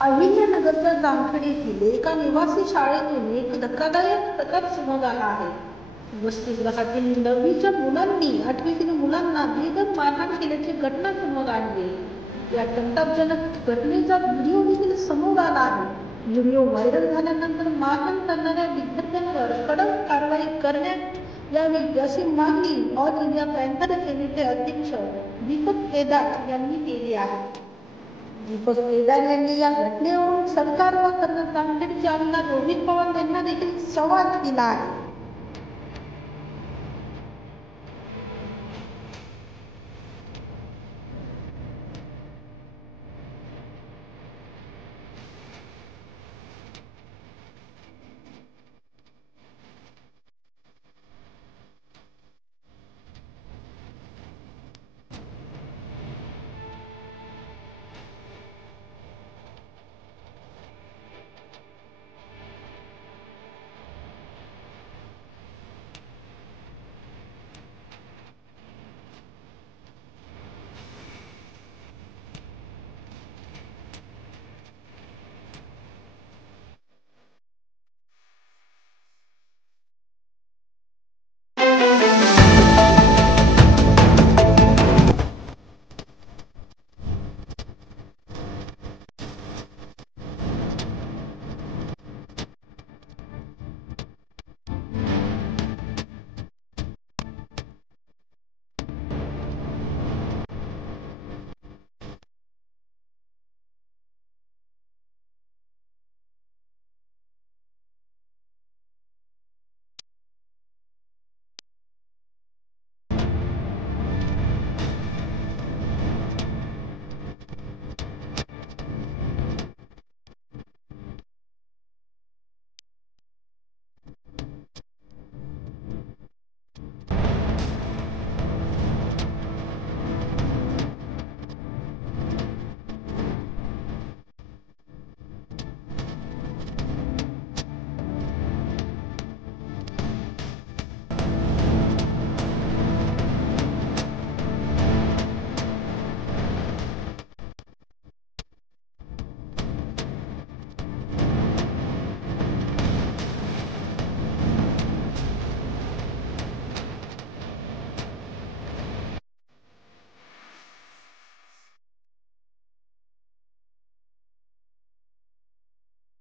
अहिल्यानगरच्या जामखेड येथील एका निवासी शाळेतून एक धक्कादायक प्रकार समोर आला आहे। वसतिगृहातील 9वीच्या मुलांनी 8वीतील मुलांना बेदम मारहाण केल्याची घटना समोर आली आहे। या संतापजनक घटनेचा व्हिडिओ देखील समोर आला आहे। व्हिडिओ व्हायरल झाल्यानंतर मारहाण करणाऱ्या विद्यार्थ्यांवर कडक कारवाई करण्यात यावी अशी मागणी ऑल इंडिया पॅंथर सेनेचे अध्यक्ष दीपक केदार यांनी केली आहे। दीपक केदार यांनी या घटनेवरून सरकार व जामखेडचे आमदार रोहित पवार यांना देखील सवाल केला आहे।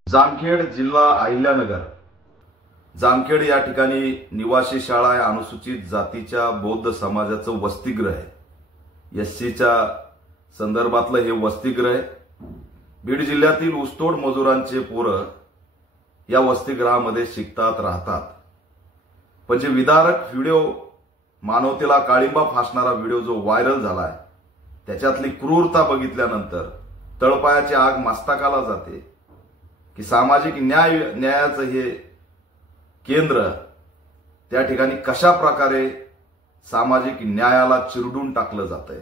जामखेड जिल्हा अहिल्यानगर जामखेड या ठिकाणी निवासी शाळा आहे। अनुसूचित जातीच्या बौद्ध समाजाचं वसतिगृह आहे। एससीच्या संदर्भातलं हे वसतिगृह आहे। बीड जिल्ह्यातील ऊसतोड मजुरांचे पोरं या वसतिगृहामध्ये शिकतात राहतात। पण जे विदारक व्हिडिओ, मानवतेला काळिंबा फासणारा व्हिडिओ जो व्हायरल झालाय, त्याच्यातली क्रूरता बघितल्यानंतर तळपायाची आग मस्तकाला जाते की सामाजिक न्यायाचं हे केंद्र त्या ठिकाणी कशा प्रकारे सामाजिक न्यायाला चिरडून टाकलं जातंय।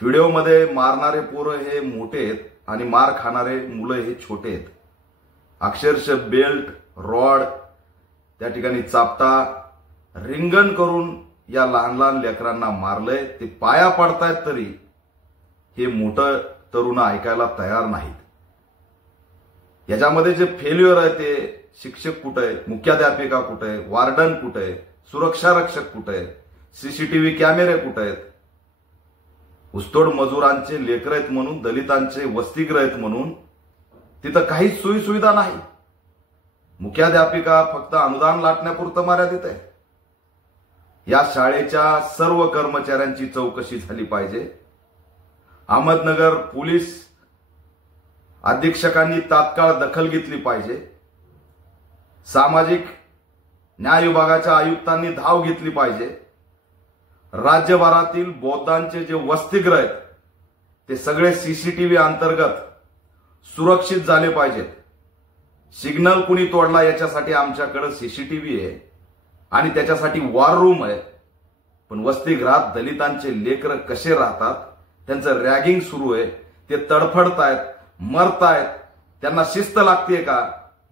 व्हिडिओमध्ये मारणारे पोरं हे मोठे आहेत आणि मार खाणारे मुलं हे छोटे आहेत। अक्षरशः बेल्ट, रॉड, त्या ठिकाणी चापटा, रिंगण करून या लहान लहान लेकरांना मारलंय। ते पाया पडतायत तरी हे मोठं तरुण ऐकायला तयार नाहीत। याच्यामध्ये जे फेल्युअर आहे ते शिक्षक कुठे आहे, मुख्याध्यापिका कुठे आहे, वार्डन कुठे आहे, सुरक्षा रक्षक कुठे आहे, सीसीटीव्ही कॅमेरे कुठे आहेत। ऊसतोड मजुरांचे लेकर आहेत म्हणून, दलितांचे वसतिगृह आहेत म्हणून तिथं काहीच सोयी सुविधा नाही। मुख्याध्यापिका फक्त अनुदान लाटण्यापुरतं मर्यादित आहे। या शाळेच्या सर्व कर्मचाऱ्यांची चौकशी झाली पाहिजे। अहमदनगर पोलीस अधीक्षकांनी तात्काळ दखल घेतली पाहिजे। सामाजिक न्याय विभागाच्या आयुक्तांनी धाव घेतली पाहिजे। राज्यभरातील बौद्धांचे जे वसतिगृह आहेत ते सगळे सीसीटीव्ही अंतर्गत सुरक्षित झाले पाहिजेत। सिग्नल कुणी तोडला याच्यासाठी आमच्याकडे सीसीटीव्ही आहे आणि त्याच्यासाठी वॉर रूम आहे। पण वसतिगृहात दलितांचे लेकर कसे राहतात, त्यांचं रॅगिंग सुरू आहे, ते तडफडतायत, मरतायत, त्यांना शिस्त लागते का,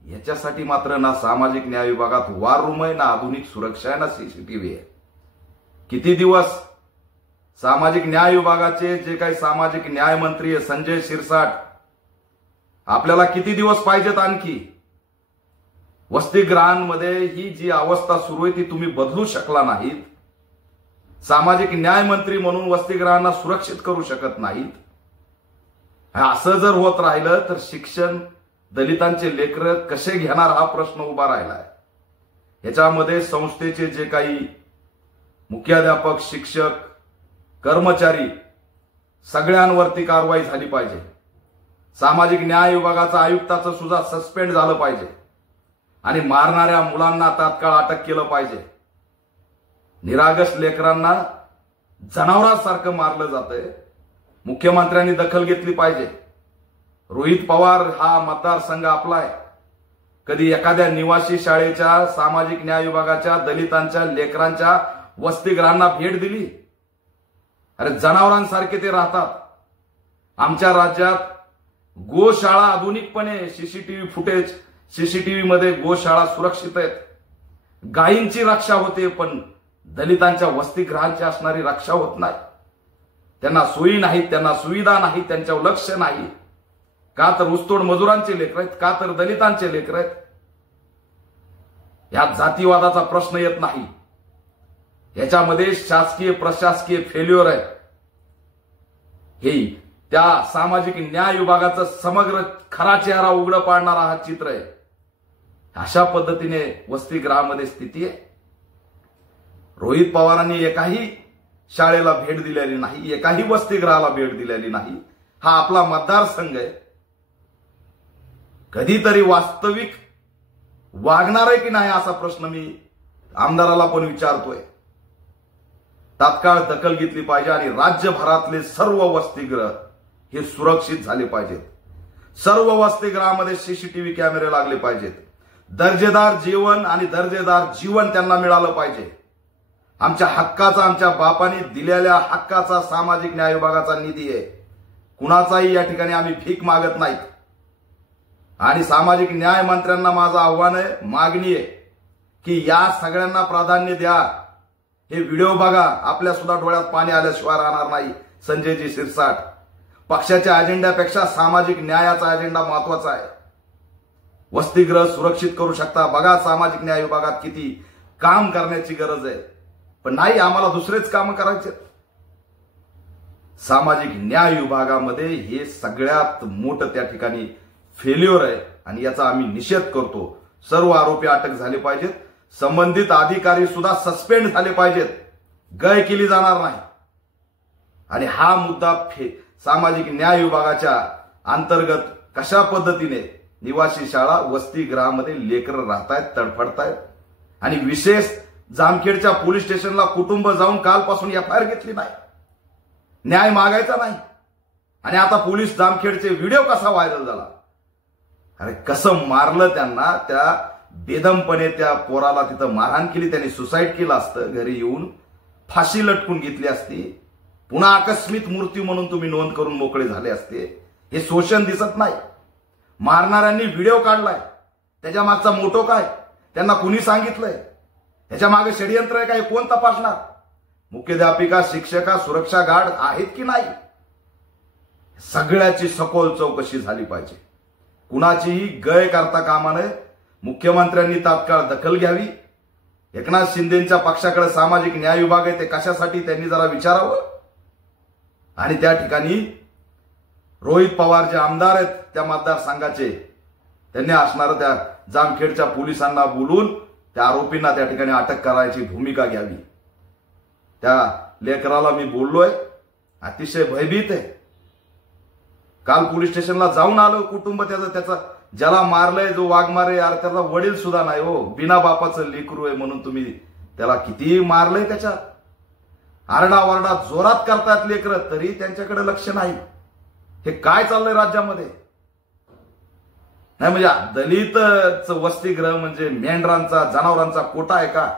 याच्यासाठी मात्र ना सामाजिक न्याय विभागात वॉर रूम आहे, ना आधुनिक सुरक्षा आहे, ना सीसीटीव्ही आहे। किती दिवस सामाजिक न्याय विभागाचे जे काही सामाजिक न्याय मंत्री संजय शिरसाट आपल्याला किती दिवस पाहिजेत आणखी? वसतिगृहांमध्ये ही जी अवस्था सुरू आहे ती तुम्ही बदलू शकला नाहीत. सामाजिक न्याय मंत्री म्हणून वसतिगृहांना सुरक्षित करू शकत नाहीत. असं जर होत राहिलं तर शिक्षण दलितांचे लेकर कसे घेणार हा प्रश्न उभा राहिलाय. याच्यामध्ये संस्थेचे जे काही मुख्याध्यापक, शिक्षक, कर्मचारी सगळ्यांवरती कारवाई झाली पाहिजे. सामाजिक न्याय विभागाचं आयुक्ताचं सुद्धा सस्पेंड झालं पाहिजे आणि मारणाऱ्या मुलांना तात्काळ अटक केलं पाहिजे. निरागस लेकरांना जनावरांसारखं मारलं जातंय. मुख्यमंत्र्यांनी दखल घेतली पाहिजे. रोहित पवार हा मतदारसंघ आपला आहे. कधी एखाद्या निवासी शाळेच्या सामाजिक न्याय विभागाच्या दलितांच्या लेकरांच्या वसतिगृहांना भेट दिली? अरे जनावरांसारखे ते राहतात. आमच्या राज्यात गोशाळा आधुनिकपणे सीसीटीव्ही फुटेज, सीसीटीव्ही मध्ये गोशाळा सुरक्षित आहेत. गायींची रक्षा होते, पण दलितांच्या वसतिगृहांची असणारी रक्षा होत नाही. त्यांना सोयी नाहीत, त्यांना सुविधा नाही, त्यांच्यावर लक्ष नाही. का तर ऊसतोड मजुरांचे लेकर आहेत, का तर दलितांचे लेकर आहेत. यात जातीवादाचा प्रश्न येत नाही. याच्यामध्ये शासकीय प्रशासकीय फेल्युअर आहे. हे त्या सामाजिक न्याय विभागाचं समग्र खरा चेहरा उघड पाडणारा हा चित्र आहे. अशा पद्धतीने वसतिगृहामध्ये स्थिती आहे. रोहित पवारांनी एकाही शाळेला भेट दिलेली नाही, एकाही वसतिगृहाला भेट दिलेली नाही. हा आपला मतदारसंघ आहे. कधीतरी वास्तविक वागणार आहे की नाही असा प्रश्न मी आमदाराला पण विचारतोय. तात्काळ दखल घेतली पाहिजे आणि राज्यभरातले सर्व वसतिगृह हे सुरक्षित झाले पाहिजेत. सर्व वसतिगृहामध्ये सीसीटीव्ही कॅमेरे लागले पाहिजेत. दर्जेदार जेवण आणि दर्जेदार जीवन त्यांना मिळालं पाहिजे. आमच्या हक्काचा, आमच्या बापांनी दिलेल्या हक्काचा सामाजिक न्याय विभागाचा निधी आहे. कुणाचाही या ठिकाणी आम्ही भीक मागत नाहीत. आणि सामाजिक न्याय मंत्र्यांना माझं आव्हान आहे, मागणी आहे की या सगळ्यांना प्राधान्य द्या. हे व्हिडिओ बघा, आपल्या सुद्धा डोळ्यात पाणी आल्याशिवाय राहणार नाही. संजयजी शिरसाट, पक्षाच्या अजेंड्यापेक्षा सामाजिक न्यायाचा अजेंडा महत्वाचा आहे. वसतिगृह सुरक्षित करू शकता. बघा सामाजिक न्याय विभागात किती काम करण्याची गरज आहे. पण नाही, आम्हाला दुसरेच काम करायचे. सामाजिक न्याय विभागामध्ये हे सगळ्यात मोठं त्या ठिकाणी फेल्युअर आहे आणि याचा आम्ही निषेध करतो. सर्व आरोपी अटक झाले पाहिजेत. संबंधित अधिकारी सुद्धा सस्पेंड झाले पाहिजेत. गय केली जाणार नाही. आणि हा मुद्दा सामाजिक न्याय विभागाच्या अंतर्गत कशा पद्धतीने निवासी शाळा वसतिगृहामध्ये लेकरं राहतायत, तडफडतायत. आणि विशेष जामखेडच्या पोलीस स्टेशनला कुटुंब जाऊन कालपासून एफआयआर घेतली नाही. न्याय मागायचा नाही. आणि आता पोलीस जामखेडचे व्हिडिओ कसा व्हायरल झाला. अरे कसं मारलं त्यांना. त्या बेदमपणे त्या पोराला तिथं मारहाण केली. त्यांनी सुसाईड केलं असतं. घरी येऊन फाशी लटकून घेतली असती. पुन्हा आकस्मिक मृत्यू म्हणून तुम्ही नोंद करून मोकळे झाले असते. हे शोषण दिसत नाही. मारणाऱ्यांनी व्हिडिओ काढलाय. त्याच्या मागचा मोटो काय, त्यांना कुणी सांगितलंय, त्याच्या मागे षडयंत्र आहे काय, कोण तपासणार. मुख्याध्यापिका, शिक्षका, सुरक्षा गार्ड आहेत की नाही. सगळ्याची सखोल चौकशी झाली पाहिजे. कुणाचीही गय करता कामा नये. मुख्यमंत्र्यांनी तात्काळ दखल घ्यावी. एकनाथ शिंदेच्या पक्षाकडे सामाजिक न्याय विभाग आहे, ते कशासाठी त्यांनी जरा विचारावं. आणि त्या ठिकाणी रोहित पवार जे आमदार आहेत त्या मतदारसंघाचे, त्यांनी असणारं त्या जामखेडच्या पोलिसांना बोलून त्या आरोपींना त्या ठिकाणी अटक करायची भूमिका घ्यावी. त्या लेकराला मी बोललोय, अतिशय भयभीत आहे. काल पोलीस स्टेशनला जाऊन आलो. कुटुंब त्याचा ज्याला मारलंय, जो वाघमारे, यार त्याचा वडील सुद्धा नाही हो. बिना बापाचं लेकरू आहे म्हणून तुम्ही त्याला किती मारलंय. त्याच्या आरडाओरडा जोरात करतात लेकर, तरी त्यांच्याकडे लक्ष नाही. हे काय चाललंय राज्यामध्ये. नाही म्हणजे दलित वसतिगृह म्हणजे मेंढरांचा, जनावरांचा कोटा आहे का.